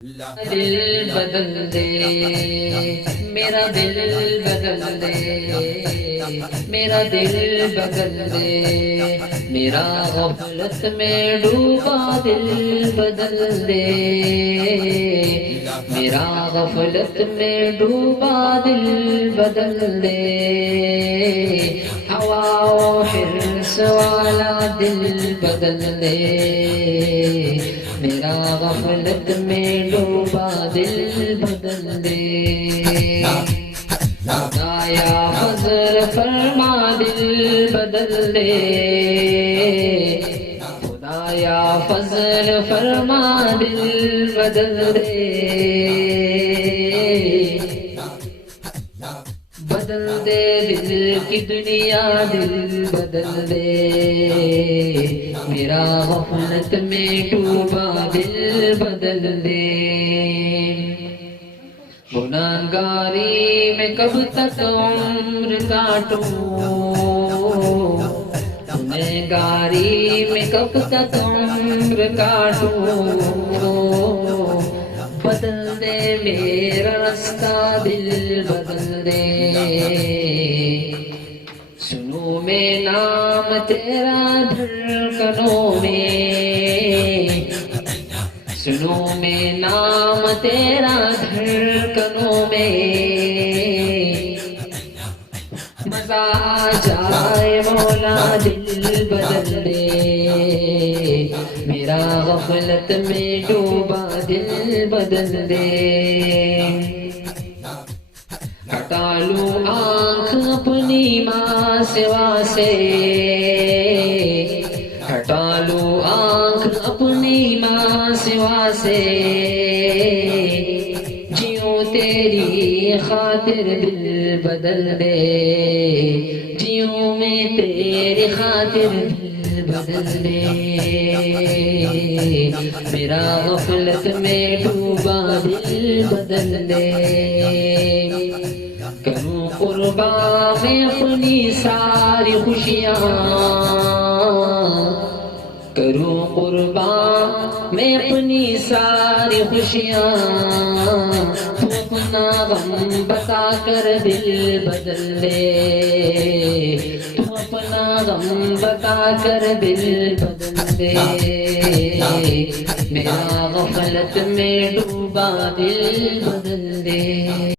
دل بدل دے میرا دل بدل دے میرا دل بدل دے میرا غفلت میں ڈوبا دل بدل دے میرا غفلت میں ڈوبا دل بدل دے ہوا و حرص والا دل بدل دے میرا غفلت میں ڈوبا دل بدل دے خدایا فضل فرما دل بدل دے خدایا فضل فرما دل بدل دے بدل دے دل کی دنیا دل بدل دے میرا غفلت میں ڈوبا دل بدل دے گناہگاری میں کب تک عمر کاٹوں گناہگاری میں کب تک عمر کاٹوں بدل دے میرا راستہ دل بدل دے سنوں میں نام تیرا دھڑکنوں میں سنوں میں نام تیرا دھڑکنوں میں مزہ آ جائے مولا دل بدل دے میرا غفلت میں ڈوبا دل بدل دے ہٹا لوں آنکھ اپنی ماں سوا سے ہٹا لوں آنکھ اپنی ماں سوا سے جیوں تیری خاطر دل بدل دے جیوں میں تیری خاطر دل بدل دے میرا غفلت میں ڈوبا دل بدل دے کروں قربان میں اپنی ساری خوشیاں کروں قربان میں اپنی ساری خوشیاں تو اپنا غم بتا کر دل بدل دے تو اپنا غم بتا کر دل بدل دے میرا غفلت میں ڈوبا دل بدل دے